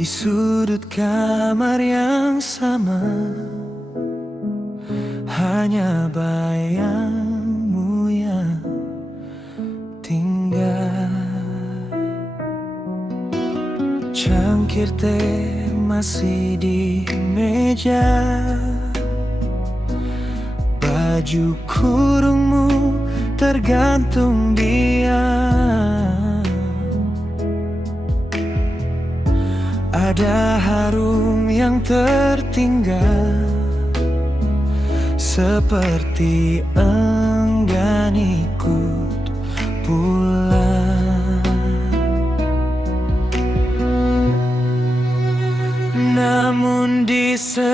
di sudut kamar yang sama, hanya bayangmu yang tinggal. Cangkir teh masih di meja, baju kurungmu tergantung diam. Ada harum yang tertinggal, seperti enggan ikut pulang. Namun di setiap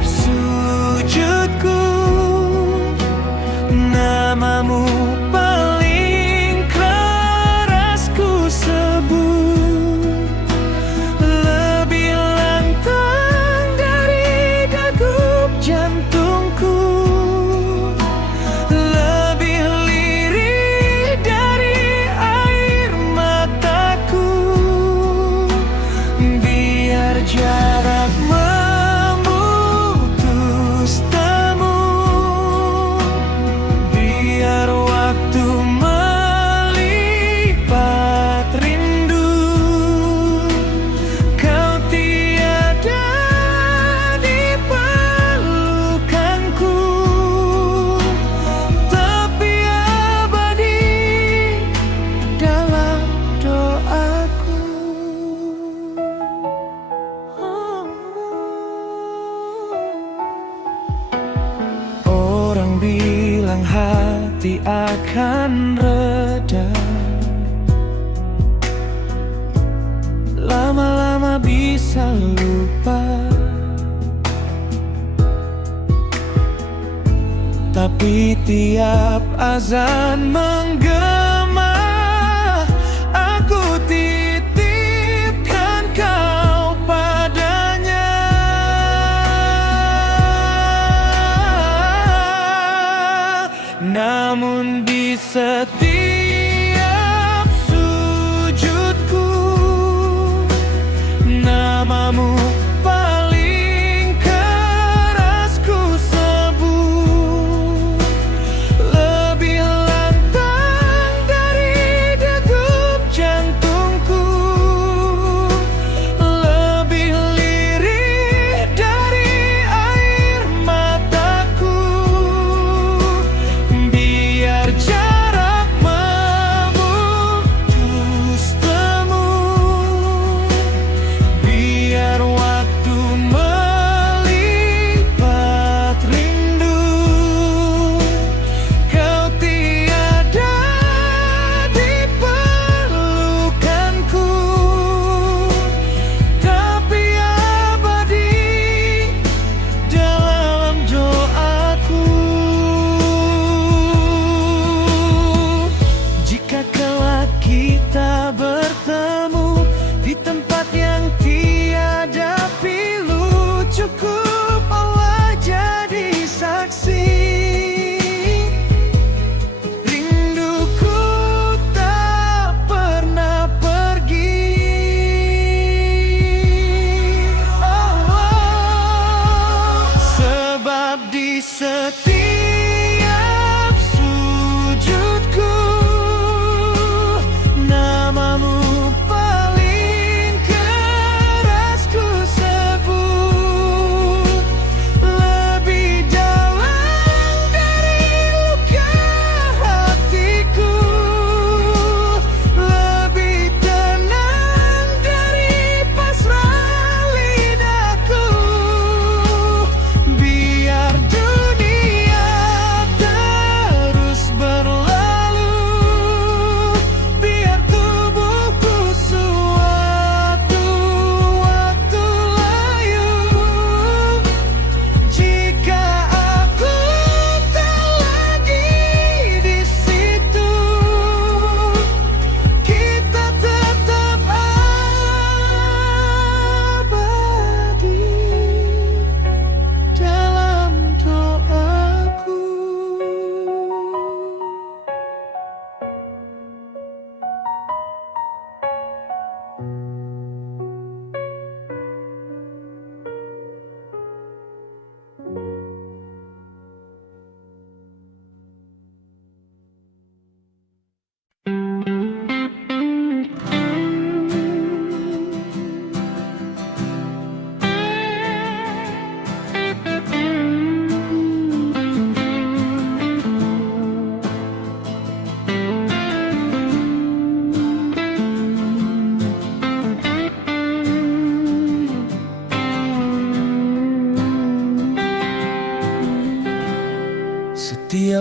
sujudku, namamu paling keras ku sebut. Lebih lantang dari degup jantungku, lebih lirih dari air mataku. Biar jarak memutus temu, biar waktu melipat rindu, kau tiada di pelukanku, tapi abadi dalam doaku. Orang bilang hati akan reda, lama-lama bisa lupa. Tapi tiap azan menggema, aku titipkan kau padanya. Namun di setiap sujudku, namamu paling keras ku sebut. Lebih lantang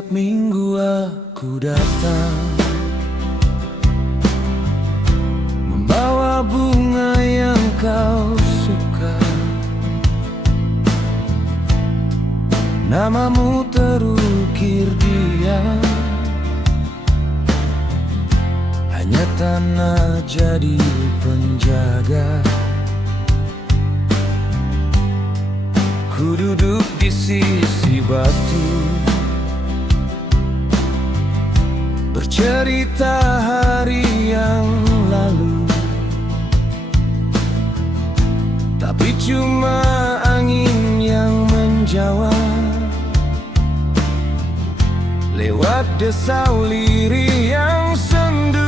minggu aku datang, membawa bunga yang kau suka. Namamu terukir dia, hanya tanah jadi penjaga. Ku duduk di sisi batu, bercerita hari yang lalu, tapi cuma angin yang menjawab lewat desau lirih yang sendu.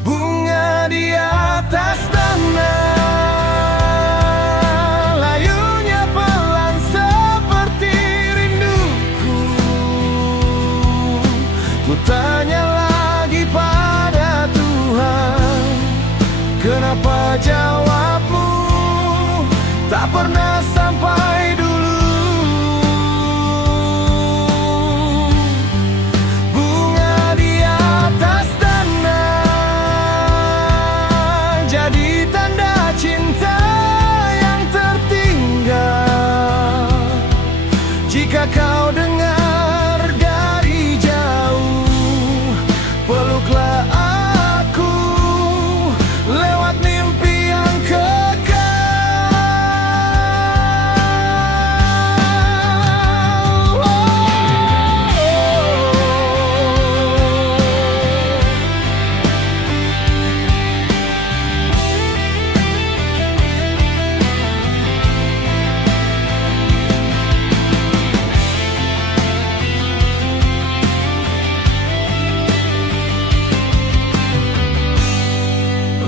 Bunga di atas tanah, layunya pelan seperti rinduku. Ku tanya lagi pada Tuhan, kenapa jawabmu tak pernah sampai dulu. Jika kau dengar dari jauh, peluklah aku lewat mimpi yang kekal.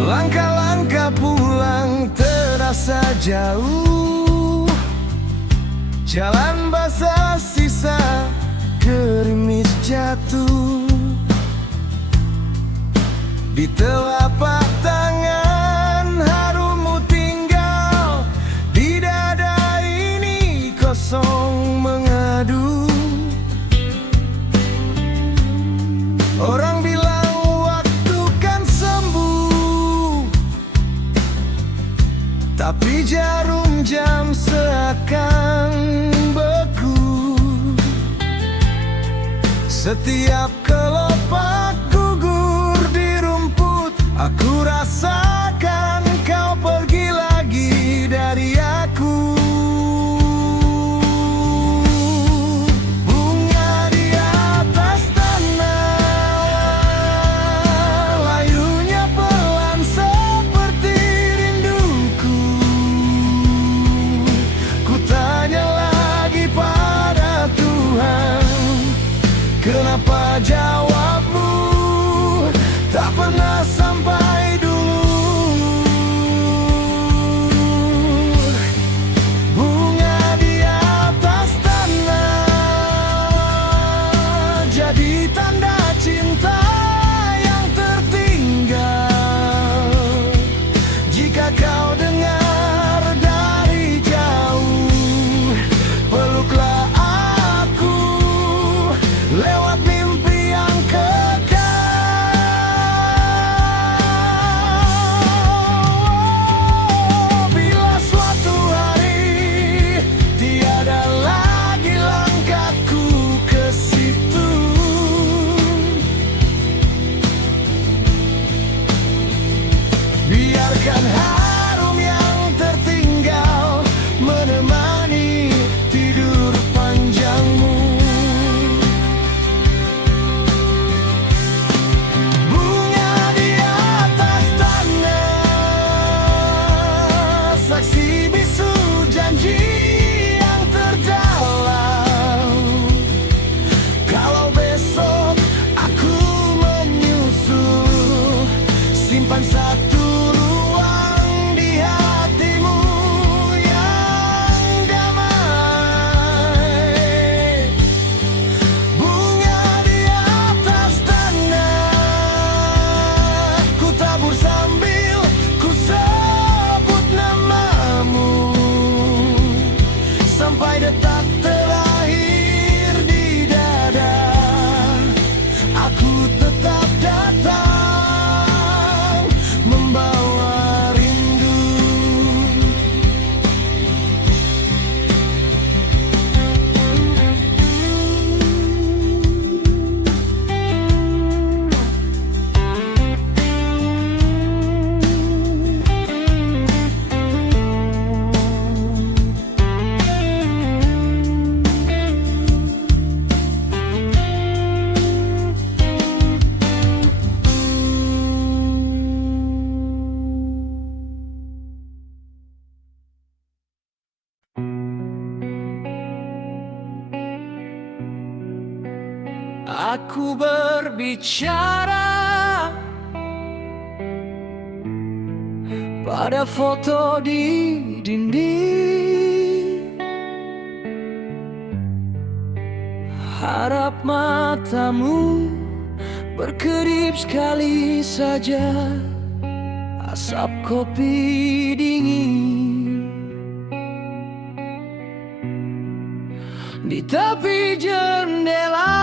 Langkah-langkah pulang terasa jauh, jalan basah sisa gerimis jatuh. Di telapak tangan harummu tinggal, di dada ini kosong mengadu. Orang bilang tapi jarum jam seakan beku. Setiap kelopak gugur di rumput, aku rasakan kau pergi lagi dari aku. Bunga di atas tanah, layunya pelan seperti rinduku. Kenapa jawabmu tak pernah sampai dulu. Bunga di atas tanah jadi tanda cinta yang tertinggal. Jika kau dengar dari jauh, peluklah aku lewat mimpi yang kekal. Bila suatu hari tiada lagi langkahku ke situ, biarkan harum yang tertinggal menemani tidur panjangmu. Saksi bisu janji yang terdalam, kalau besok aku menyusul, simpan satu ruang di hatimu yang damai. Bunga di atas tanah, ku tabur sambil ku sebut namamu, sampai detak aku berbicara pada foto di dinding. Harap matamu berkedip sekali saja asap kopi dingin di tepi jendela.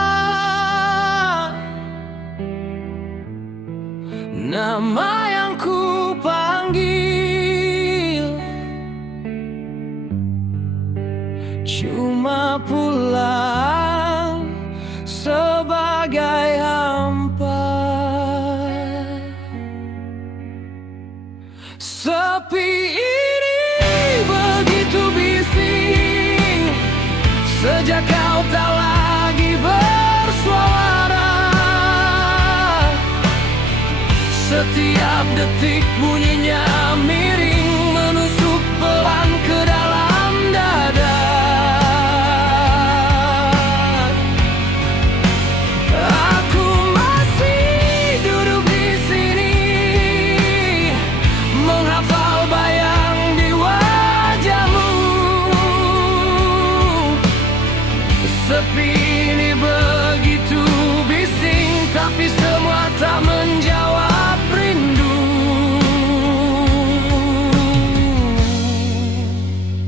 Nama yang ku panggil cuma pulang sebagai hampa. Sepi ini begitu bising sejak kau tak lagi bersuara. Setiap detik bunyinya miring menusuk pelan ke dalam dada. Aku masih duduk di sini menghafal bayang di wajahmu. Sepi ini begitu bising, tapi semua tak menjawab rindu.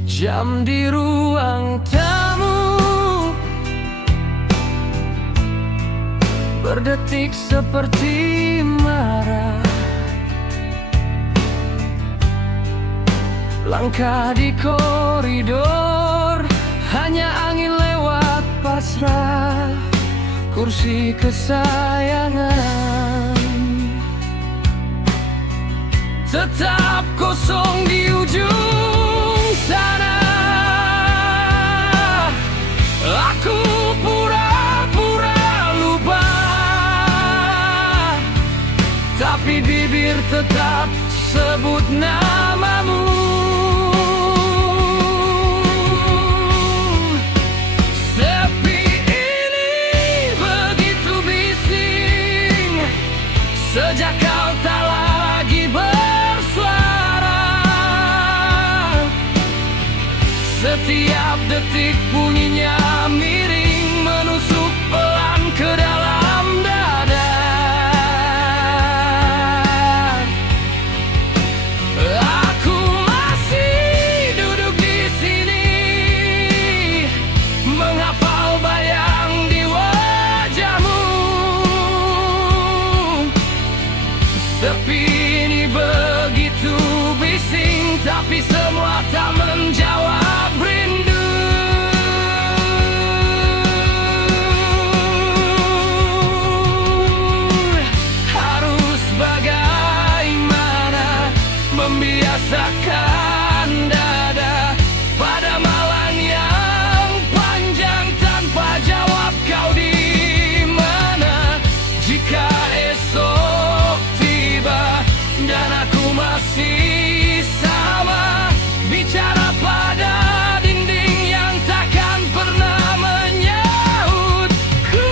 Jam di ruang tamu berdetik seperti marah. Langkah di koridor hanya angin lewat pasrah. Kursi kesayangan tetap kosong di ujung sana. Aku pura-pura lupa, tapi bibir tetap sebut namamu. Sepi ini begitu bising sejak kau tak lagi bersuara. Setiap detik bunyinya miring menusuk pelan ke dalam dada. Aku masih duduk di sini menghafal bayang di wajahmu. Sepi ini begitu bising, tapi semua tak menjawab rindu. Harus bagaimana membiasakan dada pada malam yang panjang tanpa jawab kau di mana. Jika esok tiba dan aku masih sama bicara pada dinding yang takkan pernah menyautku.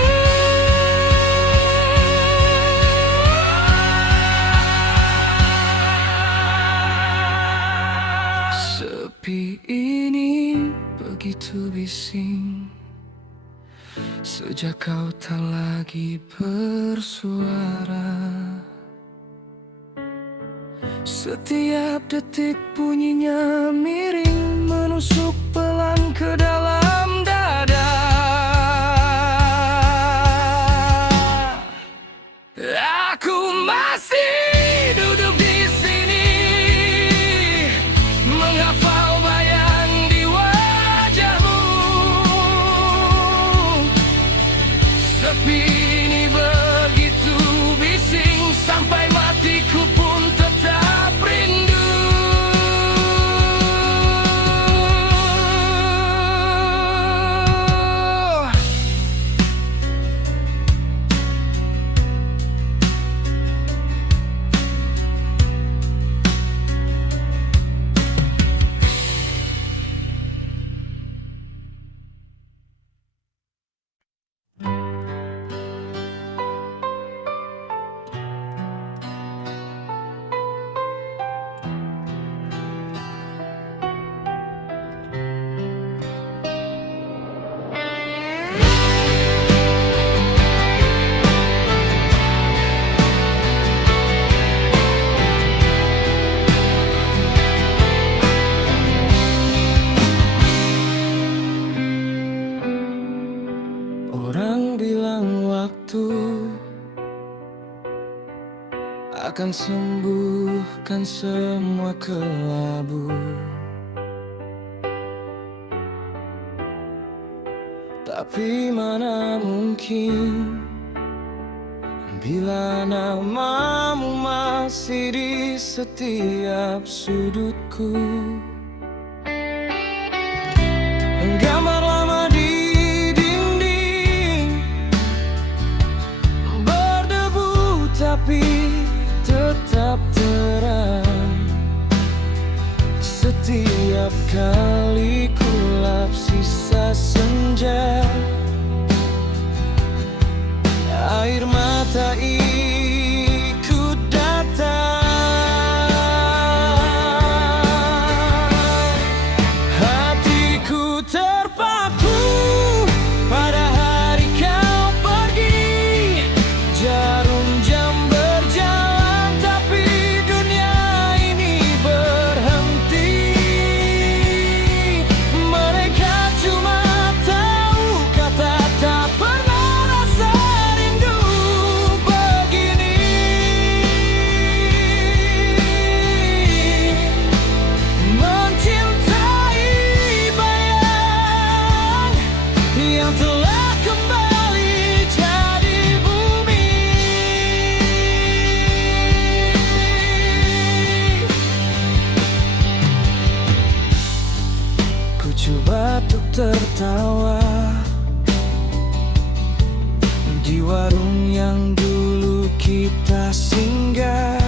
Sepi ini begitu bising sejak kau tak lagi bersuara. Setiap detik bunyinya miring menusuk pelan ke dalam dada. Aku masih duduk di sini menghafal bayang di wajahmu. Sepi ini begitu bising sampai matiku pun tetap rindu. akan sembuhkan semua kelabu. Tapi mana mungkin bila namamu masih di setiap sudutku. Gambar lama di dinding berdebu tapi tetap terang. Setiap kali kulap sisa senja, air mata ikut datang. Hatiku terpaku pada hari kau pergi. Jarum jam berjalan tapi dunia ini berhenti. Mereka cuma tahu kata tak pernah rasa rindu begini. Mencintai bayang yang telah kembali jadi bumi. Ku coba untuk tertawa di warung yang dulu kita singgah.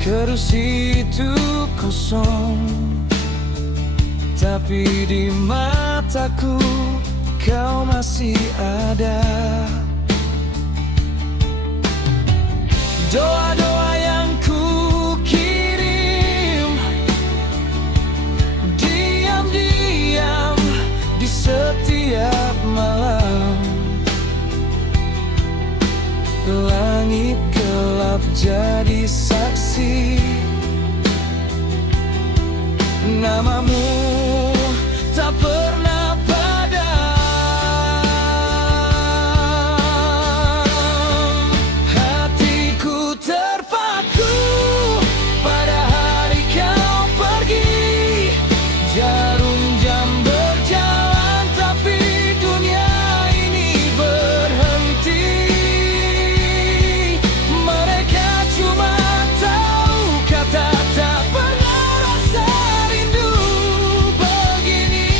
Kursi itu kosong, tapi di mataku kau masih ada. Doa-doa yang ku kirim diam-diam di setiap malam. Langit gelap jadi saksi, namamu tak pernah padam. Hatiku terpaku pada hari kau pergi. Jarum jam berjalan tapi dunia ini berhenti. Mereka cuma tahu kata tak pernah rasa rindu begini.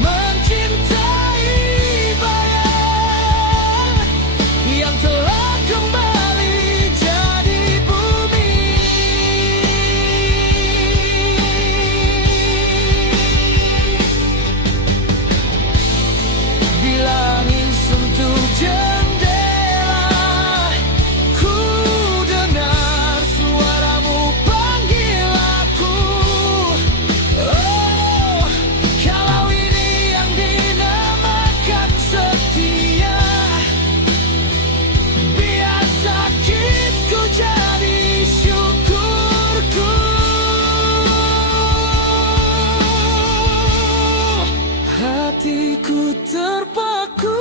Mencintai bayang yang telah kembali jadi bumi. Bila angin sentuh jendela, ku dengar suaramu panggil aku. Oh, kalau ini yang dinamakan setia, biar sakitku jadi syukurku. Hatiku terpaku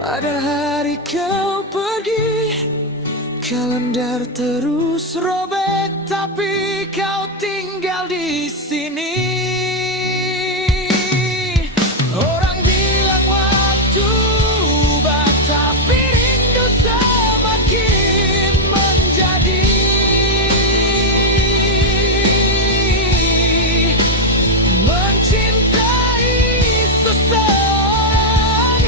pada hari kau pergi. Kalender terus robek tapi kau tinggal di sini. Orang bilang waktu ubah tapi rindu semakin menjadi. Mencintai seseorang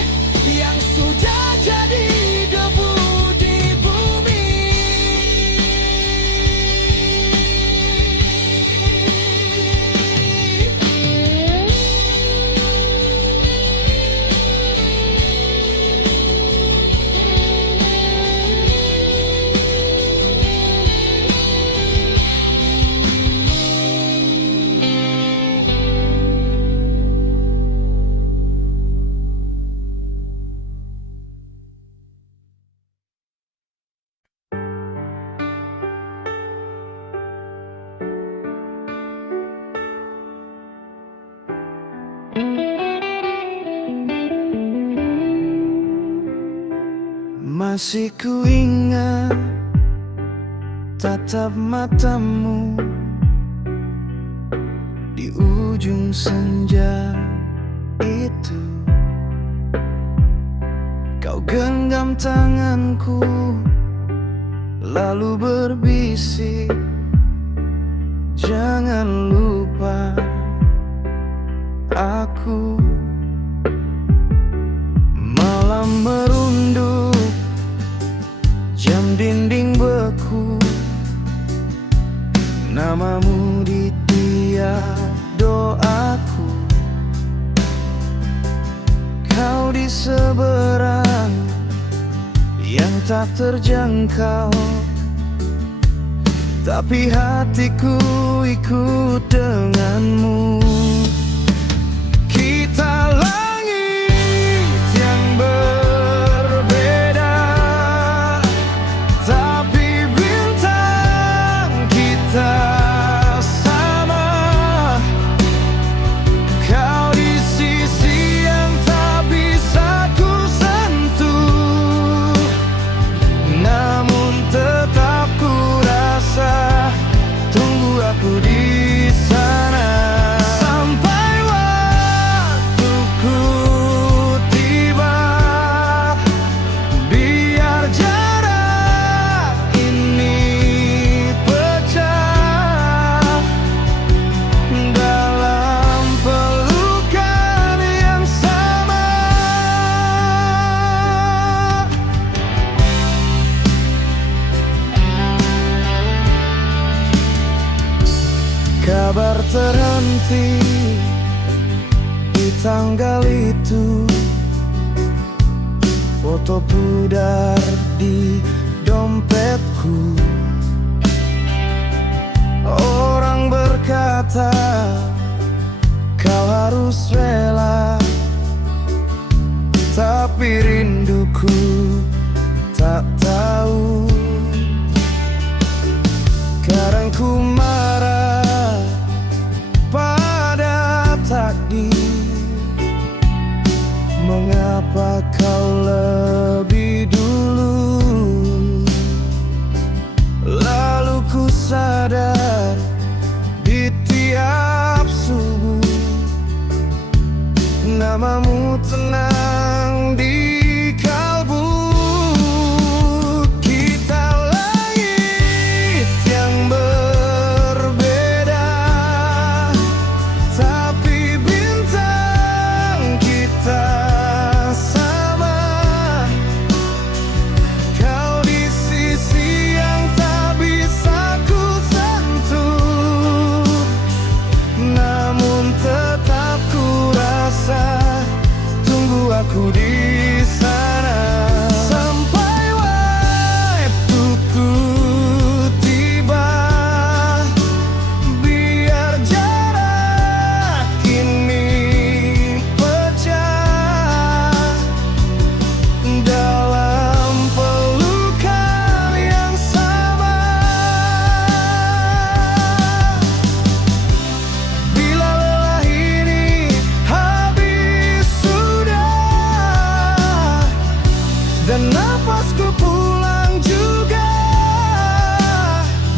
yang sudah jadi debu di bumi. Masih ku ingat tatap matamu di ujung senja itu. Kau genggam tanganku lalu berbisik, jangan lupa aku. Malam merunduk, jam dinding beku, namamu di tiap doaku. Kau di seberang yang tak terjangkau, tapi hatiku ikut denganmu. Kita langit yang berbeda, tapi bintang kita sama. Kau di sisi yang tak bisa ku sentuh, namun tetap ku rasa tunggu aku di sana. Sampai waktuku tiba, biar jarak ini pecah dalam pelukan yang sama. Kabar terhenti di tanggal itu, foto pudar di dompetku. Orang berkata kau harus rela, tapi rinduku tak tahu. Kadang ku marah pada takdir, mengapa kau lebih dulu. Lalu ku sadar di tiap subuh, namamu tenang di kalbu. Kita langit yang berbeda, tapi bintang kita sama. Kau di sisi yang tak bisa ku sentuh, namun tetap ku rasa tunggu aku di sana. Sampai waktuku tiba, biar jarak ini pecah dalam pelukan yang sama. Bila lelah ini habis sudah, dan nafasku pulang juga,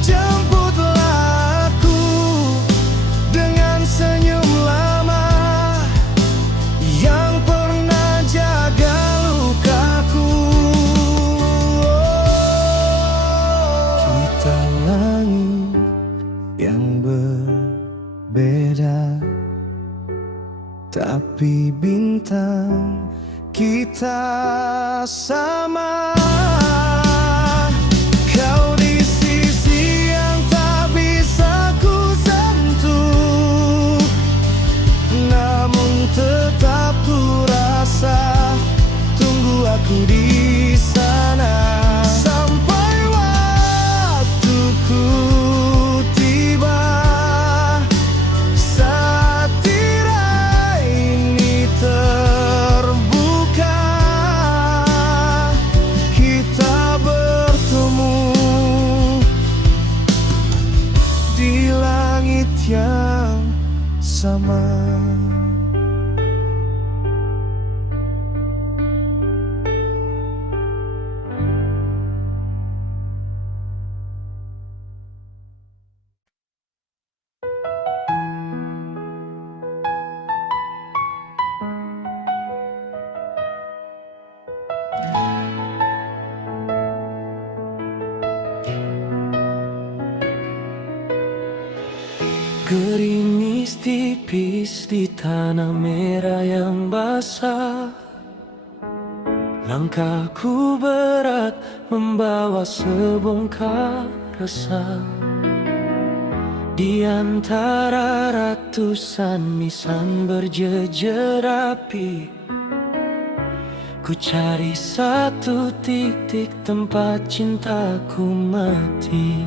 jemputlah aku dengan senyum lama yang pernah jaga lukaku. Kita langit yang berbeda, tapi bintang kita sama. Kau di sisi yang tak bisa ku sentuh, namun tetap ku rasa tunggu aku di sana. Sampai waktuku tiba, saat tirai ini terbuka, kita bertemu di langit yang sama. Tangis tipis di tanah merah yang basah. Langkahku berat membawa sebongkar resah. Di antara ratusan nisan berjejer rapi, ku cari satu titik tempat cintaku mati.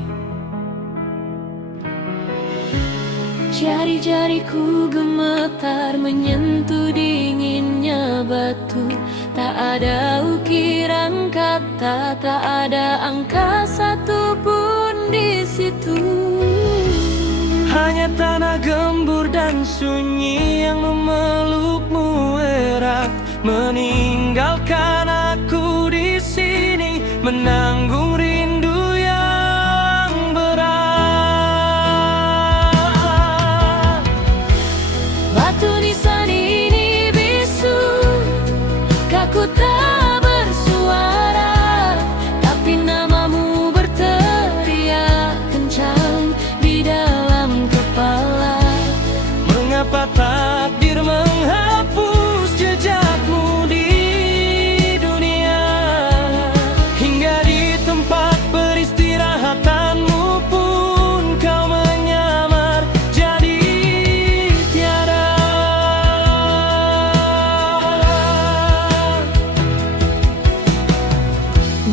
Jari-jariku gemetar menyentuh dinginnya batu. Tak ada ukiran kata, tak ada angka satupun di situ. Hanya tanah gembur dan sunyi yang memelukmu erat, meninggalkan aku di sini menanggung rindu yang berat. Batu nisan ini bisu, kaku tak bersuara, tapi namamu berteriak kencang di dalam kepala. Mengapa takdir menghapus jejakmu di dunia, hingga di tempat peristirahatanmu pun kau menyamar jadi tiada.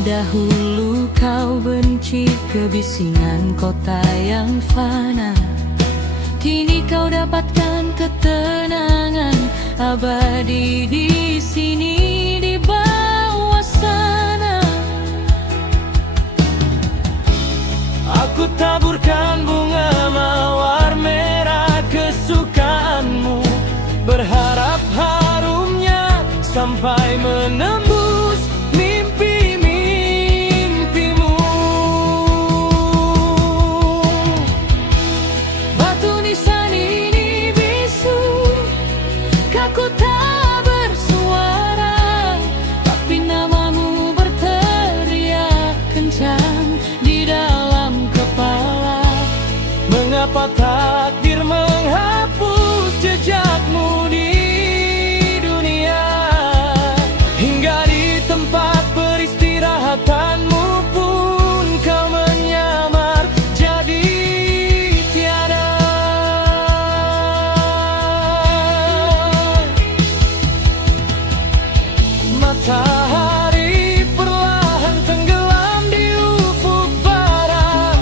Dahulu kau benci kebisingan kota yang fana, kini kau dapatkan ketenangan abadi di sini di bawah sana. Aku taburkan bunga mawar merah kesukaanmu, berharap harumnya sampai menembus mimpi-mimpimu. Batu nisan ini bisu, kaku tak bersuara, tapi namamu berteriak kencang di dalam kepala. Mengapa takdir menghapus jejakmu di dunia, hingga di tempat peristirahatanmu pun kau menyamar jadi tiada. Matahari perlahan tenggelam di ufuk barat,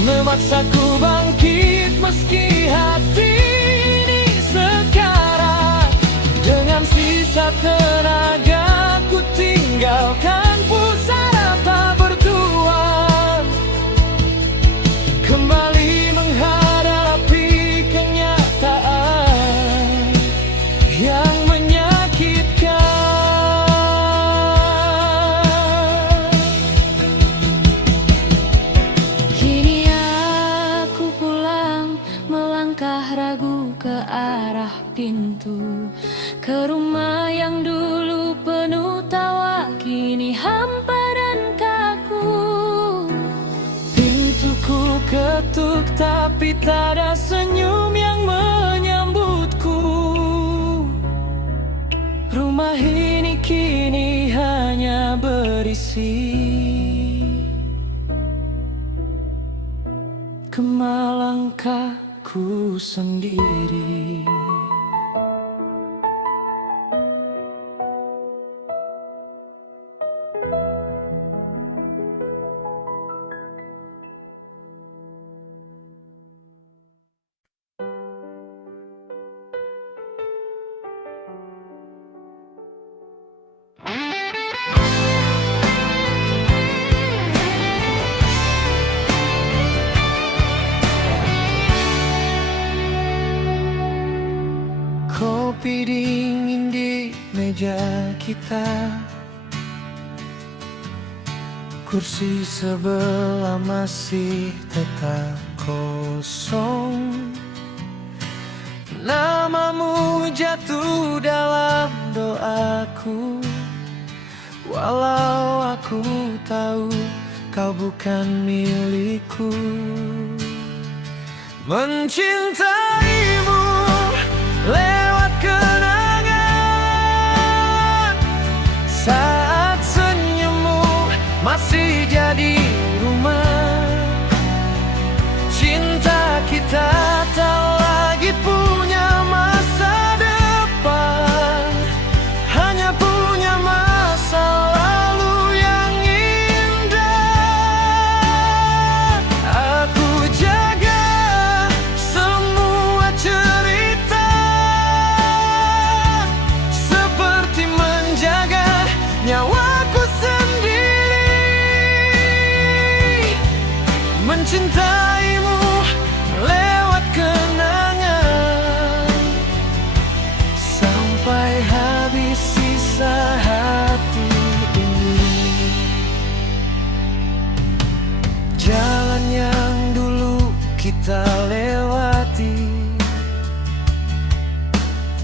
memaksaku bangkit meski hati ini sekarat. Dengan sisa tenaga ku tinggalkan pusara tak bertuan, kembali menghadapi kenyataan yang menyakitkan. Kini aku pulang melangkah ragu ke arah pintu, ke rumah yang dulu penuh tawa kini hampa dan kaku. Pintuku ketuk tapi tak ada senyum yang menyambutku. Rumah ini kini hanya berisi kemalangkahku sendiri. Kopi dingin di meja kita, kursi sebelah masih tetap kosong. Namamu jatuh dalam doaku, walau aku tahu kau bukan milikku. Mencintai tak lagi punya masa depan, hanya punya masa lalu yang indah. Aku jaga semua cerita seperti menjaga nyawaku sendiri, mencintaimu lewat kenangan sampai habis sisa hati ini. Jalan yang dulu kita lewati,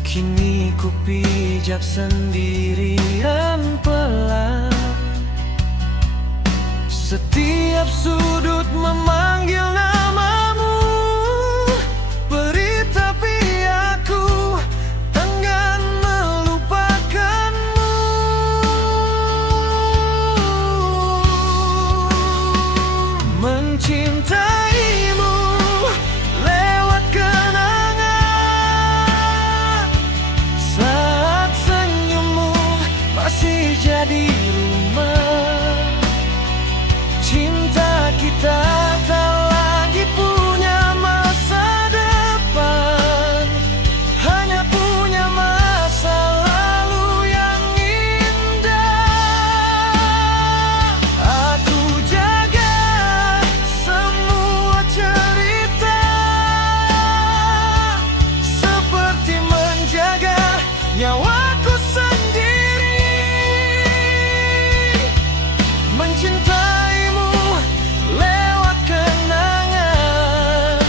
kini ku pijak sendirian pelan. Setiap sudut memanggil namamu, beri tapi aku enggan melupakanmu. Mencintaimu lewat kenangan saat senyummu masih jadi rumah. Cinta kita tak lagi punya masa depan, hanya punya masa lalu yang indah. Aku jaga semua cerita seperti menjaga nyawaku sendiri, mencintaimu lewat kenangan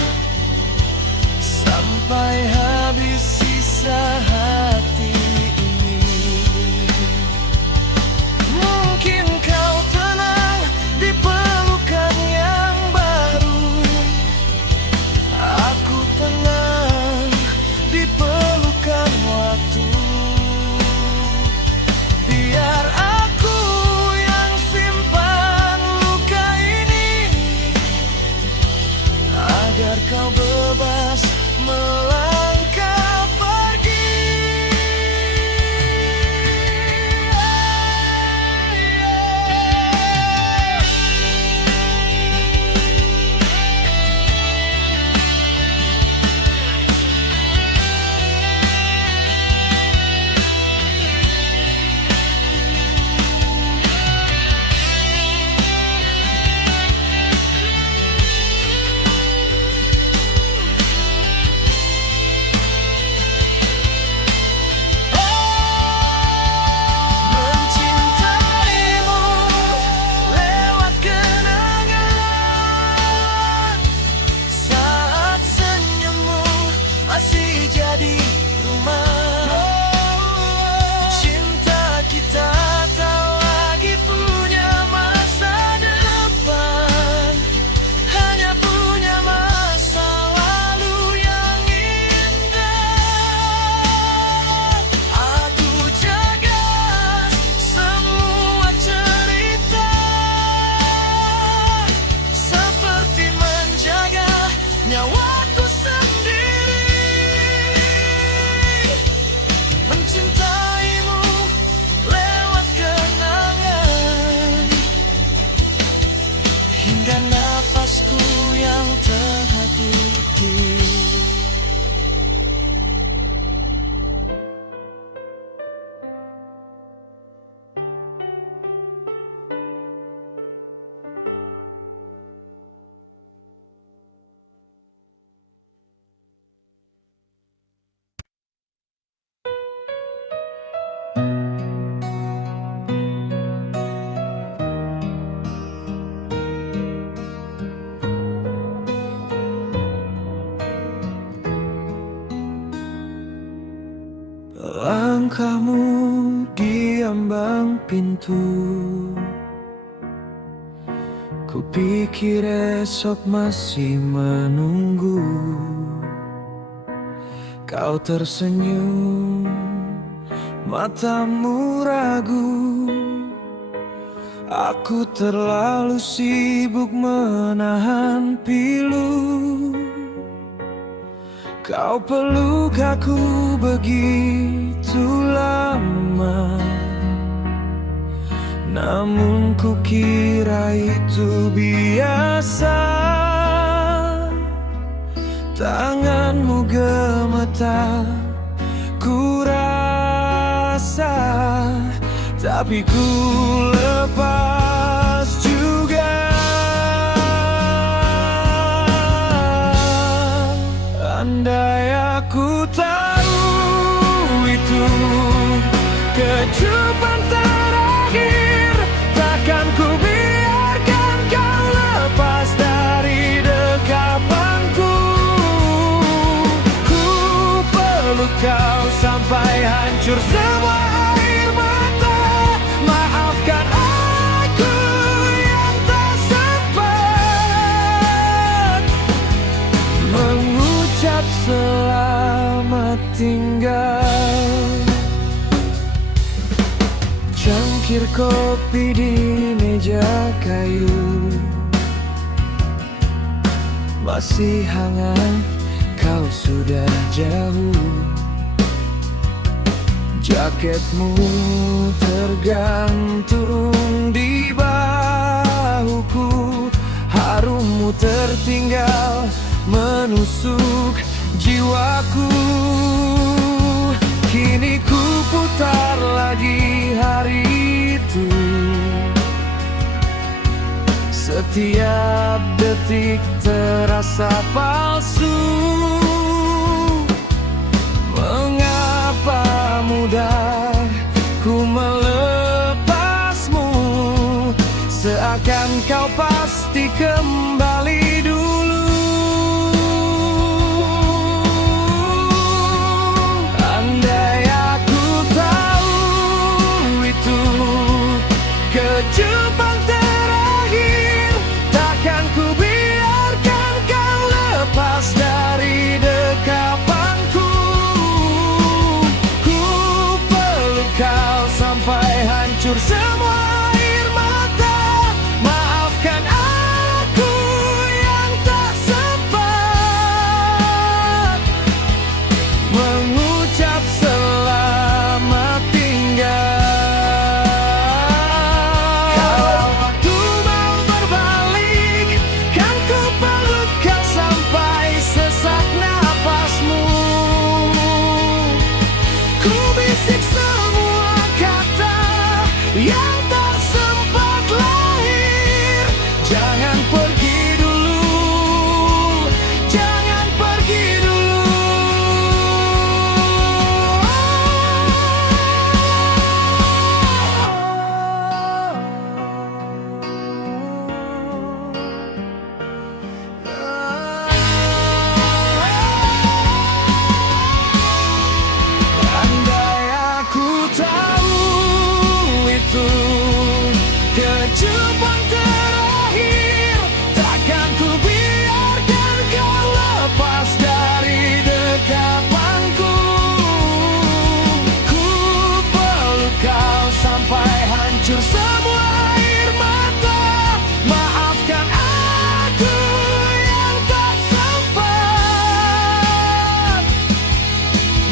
sampai habis sisa hati ini. Mungkin kau tenang di pelukan yang baru, aku tenang di pelukan waktu. Biar aku yang simpan luka ini, agar kau bebas melangkah pergi. Mencintaimu lewat kenangan saat senyummu masih jadi rumah. Cinta kita tak lagi punya masa depan, hanya punya masa lalu yang indah. Aku jaga semua cerita seperti menjaga nyawaku sendiri, mencintaimu lewat kenangan hingga nafasku yang terhenti. Langkahmu di ambang pintu, kupikir esok masih menunggu. Kau tersenyum, matamu ragu. Aku terlalu sibuk menahan pilu. Kau peluk aku begitu lama, namun kukira itu biasa. Tanganmu gemetar, ku rasa, tapi ku lepas juga. Andai aku tahu itu kecupan terakhir, takkan ku biarkan kau lepas dari dekapanku. Ku peluk kau sampai hancur semua air mata. Maafkan aku yang tak sempat mengucap selamat tinggal. Cangkir kopi di meja kayu masih hangat, kau sudah jauh. Jaketmu tergantung di bahuku, harummu tertinggal menusuk jiwaku. Kini ku putar lagi hari itu, setiap detik terasa palsu. Mengapa mudah ku melepasmu, seakan kau pasti kembali dulu. Andai aku tahu itu kecupan terakhir, takkan ku biarkan kau lepas dari dekapanku. Ku peluk kau sampai hancur semua air mata. Maafkan aku yang tak sempat mengucap selamat tinggal. Kalau waktu mau berbalik, kan ku peluk kau sampai sesak nafasmu. Ku bisik semua kata yang tak sempat lahir. Jangan pergi dulu, jangan pergi dulu. Andai aku tahu itu kecupan terakhir, takkan ku biarkan kau lepas dari dekapanku. Ku peluk kau sampai hancur semua air mata. Maafkan aku yang tak sempat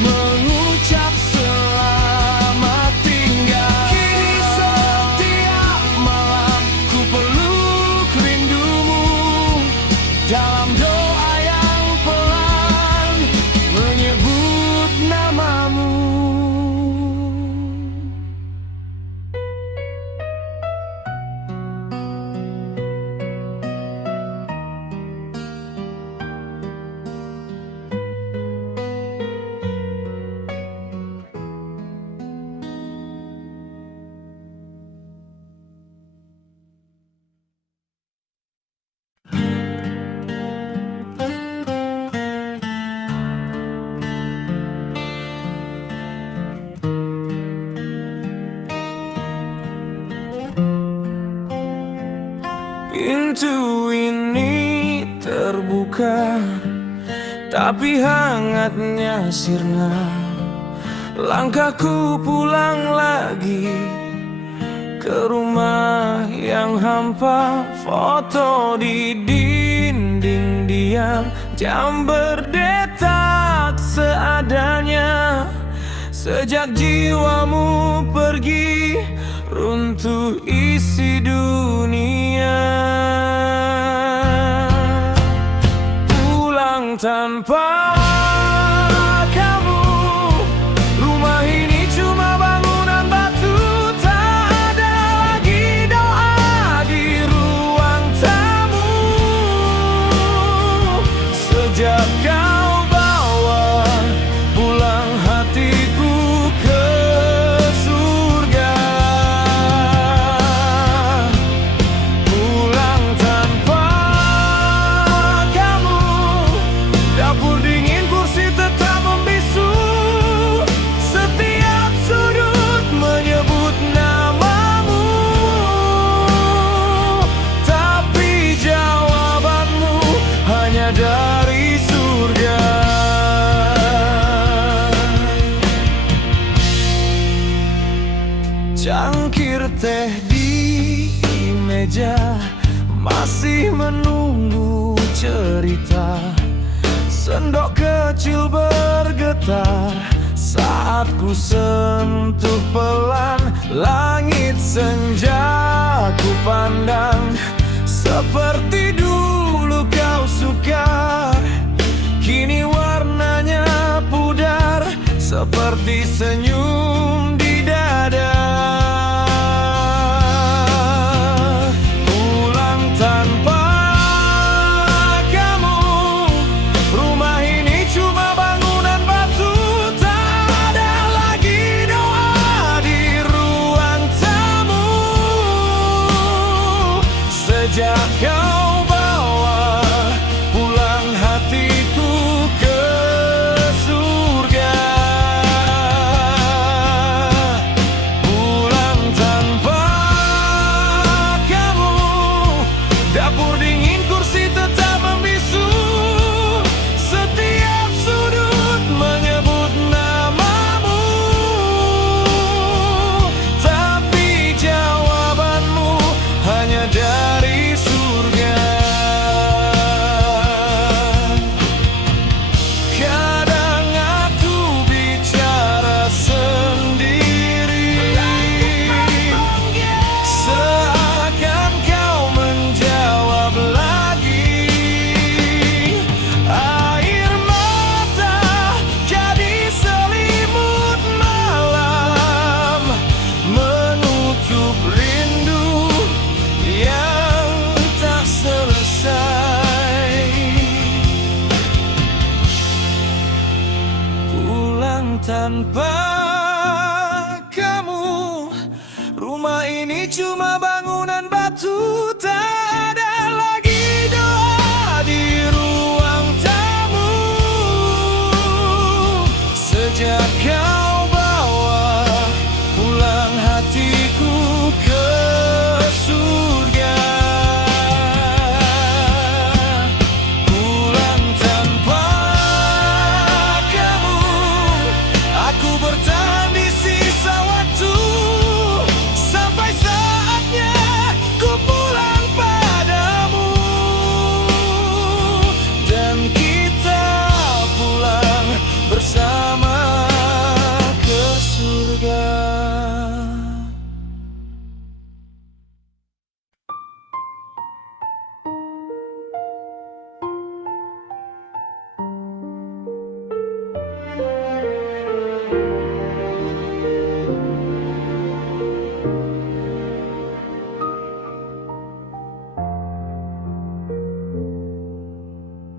mengucap selamat tinggal. Kini setiap malam ku peluk rindumu, dalam doa yang pelan menyebut namamu. Pintu ini terbuka, tapi hangatnya sirna. Langkahku pulang lagi ke rumah yang hampa. Foto di dinding diam, jam berdeta. Sejak jiwamu pergi, runtuh isi dunia. Pulang tanpa kamu, rumah ini cuma bangunan batu. Tak ada lagi doa di ruang tamu. Sejak kau bawa pulang hatiku ke surga. Pulang tanpa kamu, dapur dingin kursi tetap membisu. Setiap sudut menyebut namamu, tapi jawabanmu hanya dari surga. Cangkir teh di meja masih menunggu cerita. Sendok kecil bergetar saat ku sentuh pelan langit senja. Ku pandang seperti dulu kau suka, kini warnanya pudar seperti senyum di dada. Pulang tanpa kamu, rumah ini cuma bangunan batu. Tak ada lagi doa di ruang tamu. Sejak kau bawa pulang hatiku ke surga. Pulang tanpa kamu, dapur dingin kursi tetap membisu. Setiap sudut menyebut namamu, tapi jawabanmu hanya dari surga. Kadang aku bicara sendiri, seakan kau menjawab lagi. Air mata jadi selimut malam, menutup rindu yang tak selesai. Pulang tanpa kamu, rumah ini cuma bangunan batu. Tak ada lagi doa di ruang tamu. Sejak kau bawa pulang hatiku ke surga. Pulang tanpa kamu, aku bertahan di sisa waktu. Sampai saatnya ku pulang padamu, dan kita pulang bersama ke surga.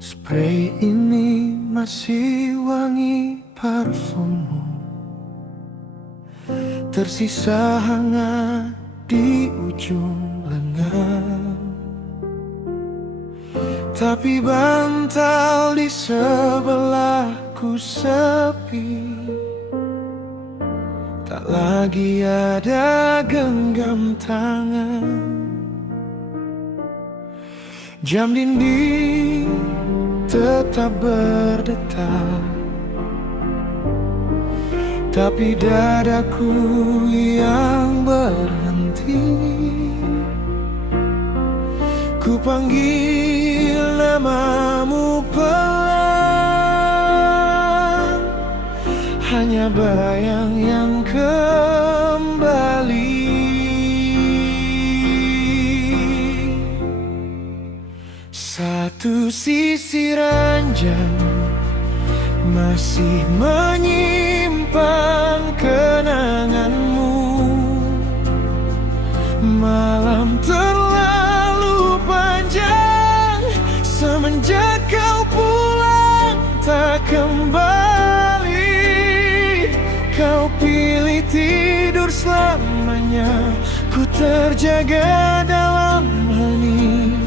Spray ini masih wangi parfummu, tersisa hangat di ujung lengan. Tapi bantal di sebelahku sepi, tak lagi ada genggam tangan. Jam dinding tetap berdetak, tapi dadaku yang berhenti. Ku panggil namamu pelan, hanya hanya bayang yang kembali. Satu sisi ranjang masih menyimpan kenanganmu. Malam terlalu panjang semenjak kau pulang tak kembali. Kau pilih tidur selamanya, ku terjaga dalam hening.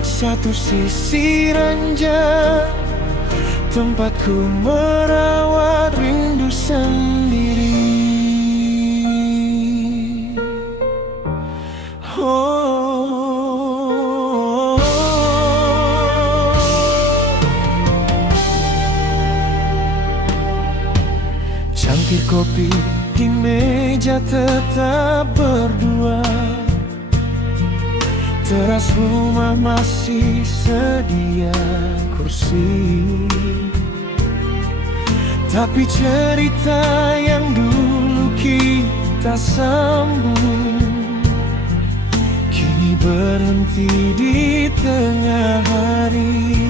Satu sisi ranjang, tempatku merawat rindu sendiri. Oh, cangkir kopi di meja tetap berdua. Teras rumah masih sedia kursi, tapi cerita yang dulu kita sambung kini berhenti di tengah hari.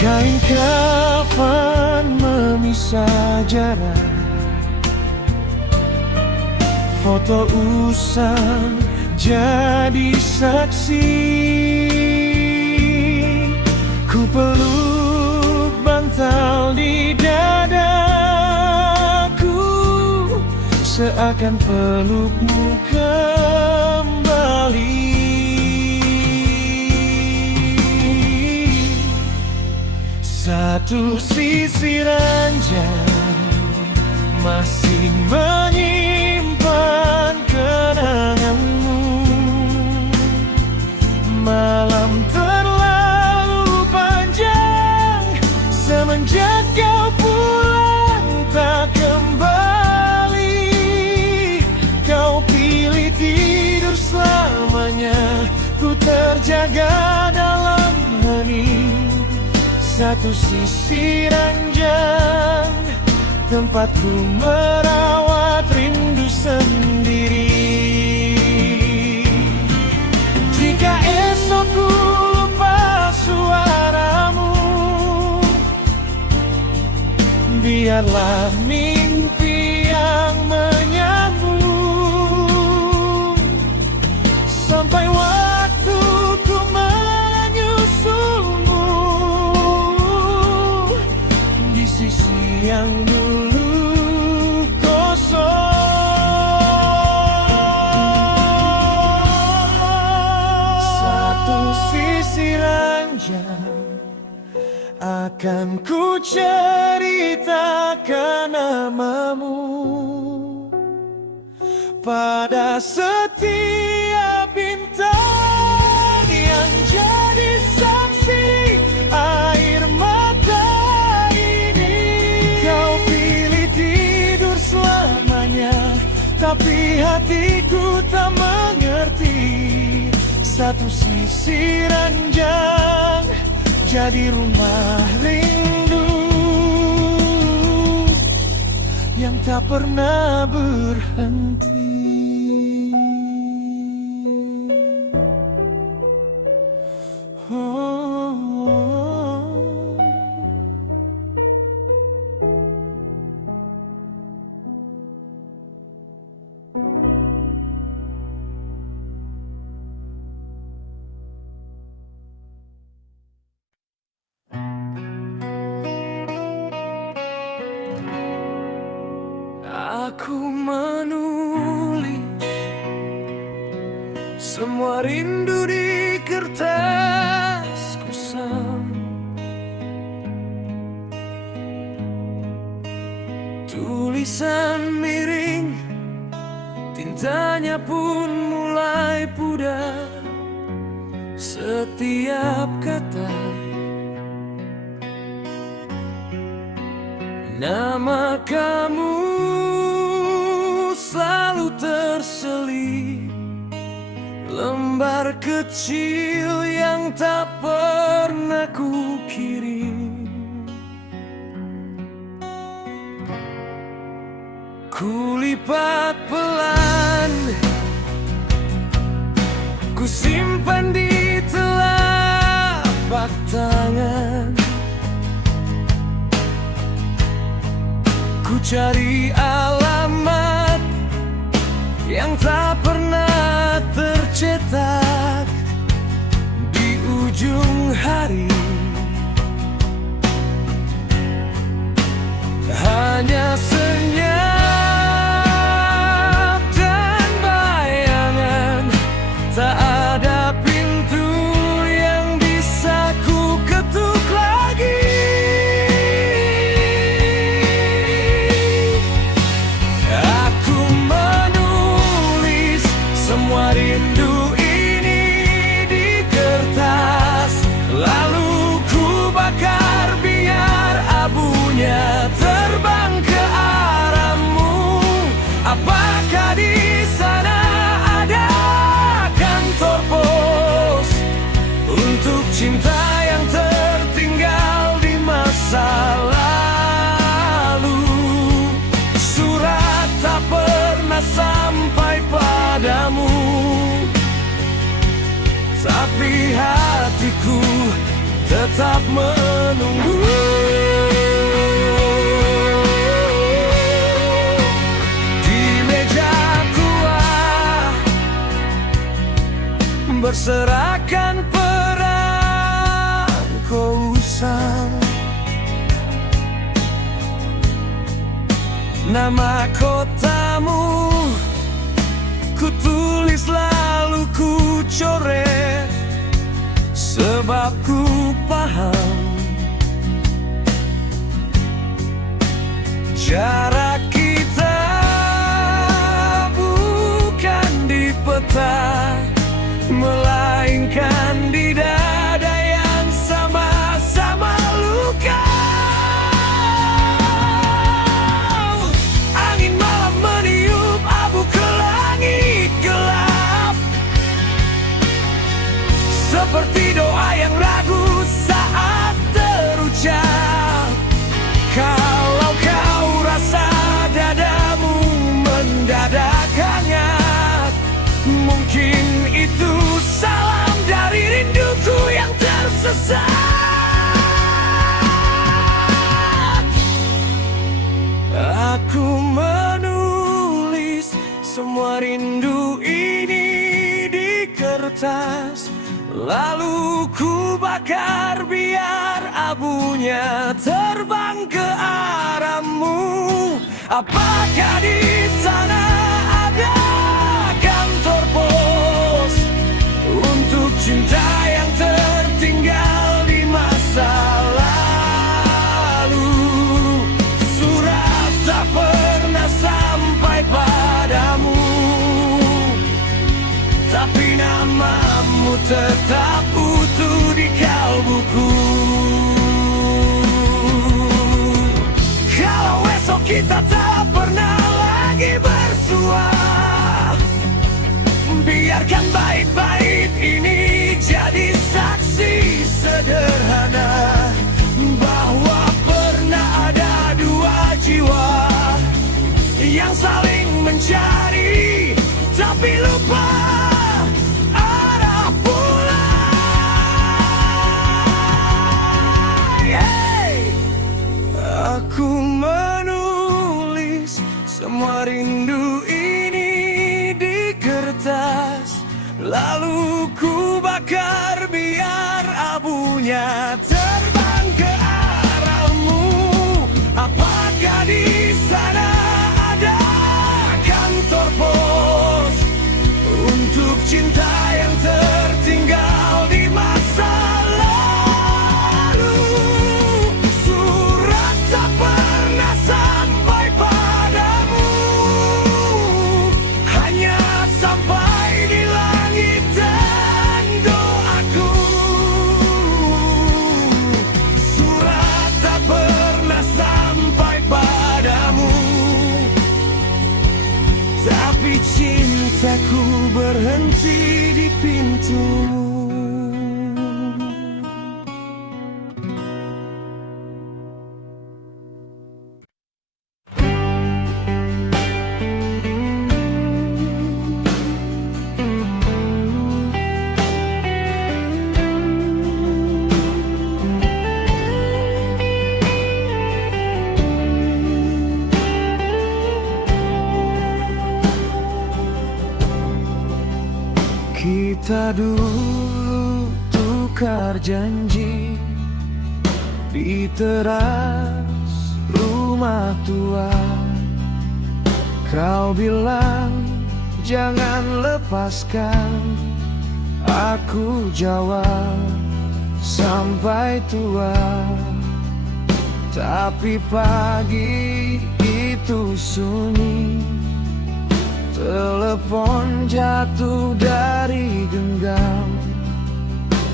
Kain kafan memisah jarak, foto usang jadi saksi. Ku peluk bantal di dadaku, seakan pelukmu kembali. Satu sisi ranjang masih menyimpan kenanganmu. Malam terlalu panjang semenjak kau pulang tak kembali. Kau pilih tidur selamanya, ku terjaga dalam hening. Satu sisi ranjang, tempatku merawat rindu sendiri. Jika esok ku lupa suaramu, biarlah mimpi yang menyambung sampai waktu ku menyusulmu di sisi yang dulu kosong. Satu sisi ranjang akan ku ceritakan namamu pada setiap bintang yang jadi saksi air mata ini. Kau pilih tidur selamanya, tapi hatiku tak mengerti. Satu sisi ranjang jadi rumah rindu yang tak pernah berhenti. Aku menulis semua rindu di kertas kusam. Tulisan miring, tintanya pun mulai pudar. Setiap kata, nama kamu selalu terselip. Lembar kecil yang tak pernah ku kirim. Kulipat pelan, ku simpan di telapak tangan. Ku cari alamat yang tak pernah tercetak di ujung hari. Hanya senyap dan bayangan, tak ada pintu yang bisa ku ketuk lagi. Aku menulis semua rindu ini di kertas, lalu ku bakar biar abunya terbang ke arahmu. Apakah di sana ada kantor pos untuk cinta yang tertinggal di masa lalu? Surat tak pernah sampai padamu, tapi hatiku tetap menunggu. Berserakan perangko usang, nama kotamu ku tulis lalu ku coret, sebab ku paham jarak kita bukan di peta, melainkan di dada yang sama-sama luka. Angin malam meniup abu ke langit gelap, seperti doa yang ragu saat terucap. Kalau kau rasa dadamu mendadak hangat, mungkin itu salam dari rinduku yang tersesat. Aku menulis semua rindu ini di kertas, lalu ku bakar biar abunya terbang ke arahmu. Apakah di sana ada kantor pos untuk cinta yang tertinggal di masa lalu? Surat tak pernah sampai padamu, tapi namamu tetap utuh di kalbuku. Kalau esok kita tak pernah lagi bersua, biarkan bait-bait ini jadi saksi sederhana bahwa pernah ada dua jiwa yang saling mencari tapi lupa arah pulang. Hey! Aku menulis semua rindu ini di kertas, lalu ku bakar biar abunya terbang ke arahmu. Apakah di sana ada kantor pos untuk cinta yang tertinggal di masa lalu? Surat tak pernah sampai padamu, hanya sampai di langit dan doaku. Surat tak pernah sampai padamu, tapi cintaku berhenti di pintumu. Kita dulu tukar janji di teras rumah tua. Kau bilang jangan lepaskan, aku jawab sampai tua. Tapi pagi itu sunyi, telepon jatuh dari genggam.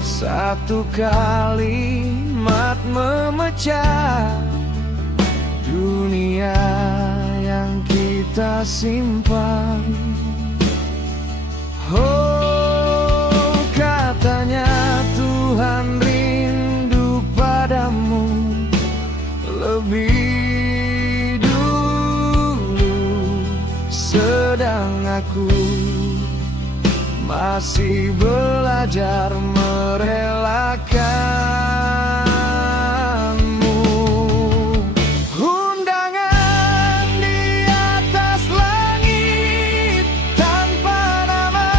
Satu kalimat memecah dunia yang kita simpan. Oh, katanya Tuhan rindu padamu lebih dulu, sedang aku masih belajar merelakanmu. Undangan di atas langit, tanpa nama,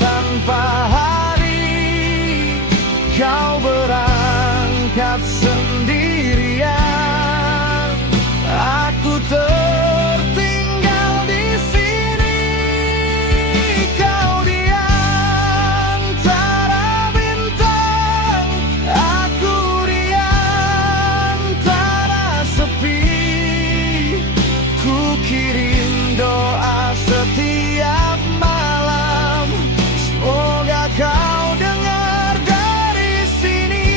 tanpa hari, kau berangkat sendirian. Aku tertinggal di sini, kau di antara bintang, aku di antara sepi. Ku kirim doa setiap malam, semoga kau dengar dari sini.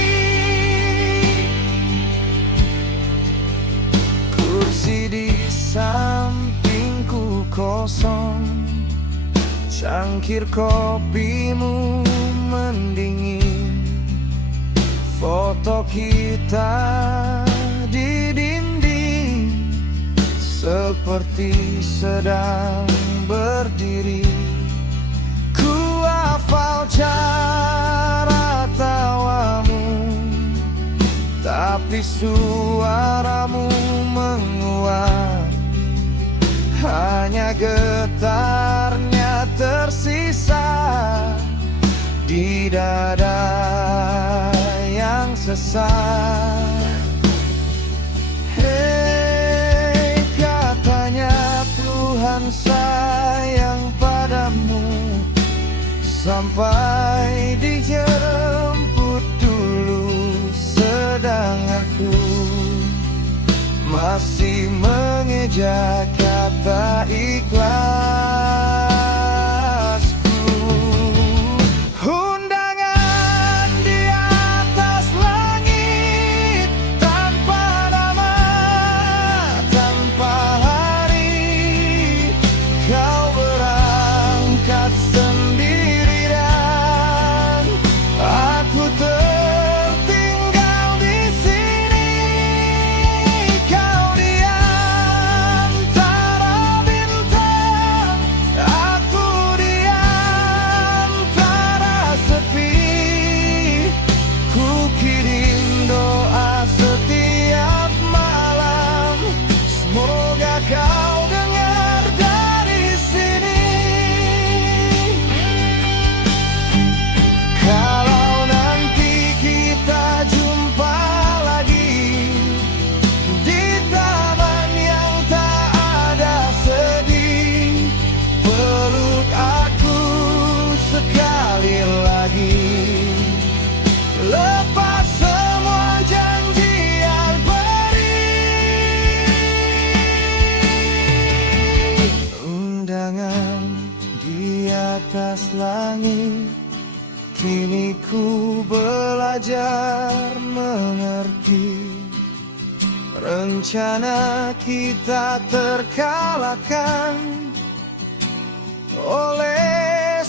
Kursi di sampingku kosong, cangkir kopimu mendingin. Foto kita di dinding seperti sedang berdiri. Ku hafal cara tawamu, tapi suaramu menguat. Hanya getarnya tersisa di dada yang sesak. Hei, katanya Tuhan sayang padamu sampai dijemput dulu, sedang aku masih mengeja kata ikhlasku. Undangan di atas langit, tanpa nama, tanpa hari, kau berangkat sendiri dan aku tertinggal di sini. Kau di antara bintang, aku di antara sepi. Ku kirim doa setiap malam, semoga kau dengar dari sini. Kalau nanti kita jumpa lagi di taman yang tak ada sedih, peluk aku sekali lagi. Lepas semua janji yang perih. Undangan di atas langit, kini ku belajar mengerti. Rencana kita terkalahkan oleh